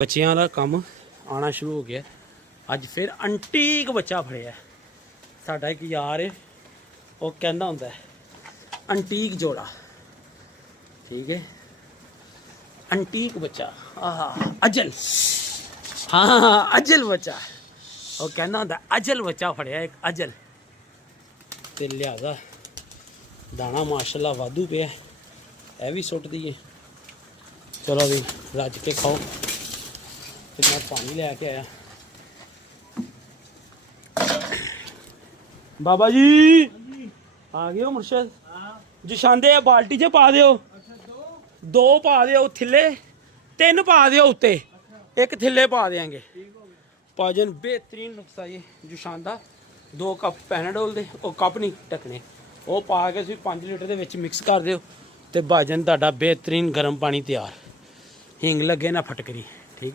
ਬੱਚਿਆਂ ਦਾ ਕੰਮ ਆਉਣਾ ਸ਼ੁਰੂ ਹੋ ਗਿਆ। ਅੱਜ ਫਿਰ ਅੰਟੀਕ ਬੱਚਾ ਫੜਿਆ। ਸਾਡਾ ਇੱਕ ਯਾਰ ਹੈ, ਉਹ ਕਹਿੰਦਾ ਹੁੰਦਾ ਅੰਟੀਕ ਜੋੜਾ, ਠੀਕ ਹੈ। ਅੰਟੀਕ ਬੱਚਾ, ਆਹ ਅਜਲ, ਹਾਂ ਅਜਲ ਬੱਚਾ। ਉਹ ਕਹਿੰਦਾ ਹੁੰਦਾ ਅਜਲ ਬੱਚਾ ਫੜਿਆ, ਇੱਕ ਅਜਲ। ਤੇ ਲਿਆਦਾ ਦਾਣਾ ਮਾਸ਼ਾਅੱਲਾ ਵਾਧੂ ਪਿਆ, ਇਹ ਵੀ ਸੁੱਟ ਦਈਏ। ਚਲੋ ਵੀ ਰੱਜ ਕੇ ਖਾਓ। ਤੇ ਮੈਂ ਪਾਣੀ ਲੈ ਕੇ ਆਇਆ। ਬਾਬਾ ਜੀ ਆ ਗਏ ਹੋ ਮੁਰਸ਼ਦ? ਜਸ਼ਾਂਦੇ ਆ ਬਾਲਟੀ 'ਚ ਪਾ ਦਿਓ। ਦੋ ਪਾ ਦਿਓ ਥੱਲੇ, ਤਿੰਨ ਪਾ ਦਿਓ ਉੱਤੇ, ਇੱਕ ਥੱਲੇ ਪਾ ਦਿਆਂਗੇ। ਭਾਜਨ ਬਿਹਤਰੀਨ ਨੁਕਸਾ ਜੀ ਜੁਸ਼ਾਂਦਾ। 2 ਕੱਪ ਪੈਨਾਡੋਲ ਦੇ, ਉਹ ਕੱਪ ਨਹੀਂ ਢੱਕਣੇ, ਉਹ ਪਾ ਕੇ ਤੁਸੀਂ 5 ਲੀਟਰ ਦੇ ਵਿੱਚ ਮਿਕਸ ਕਰ ਦਿਓ ਤੇ ਭਾਜਨ ਤੁਹਾਡਾ ਬਿਹਤਰੀਨ ਗਰਮ ਪਾਣੀ ਤਿਆਰ। ਹਿੰਗ ਲੱਗੇ ਨਾ ਫਟਕਰੀ।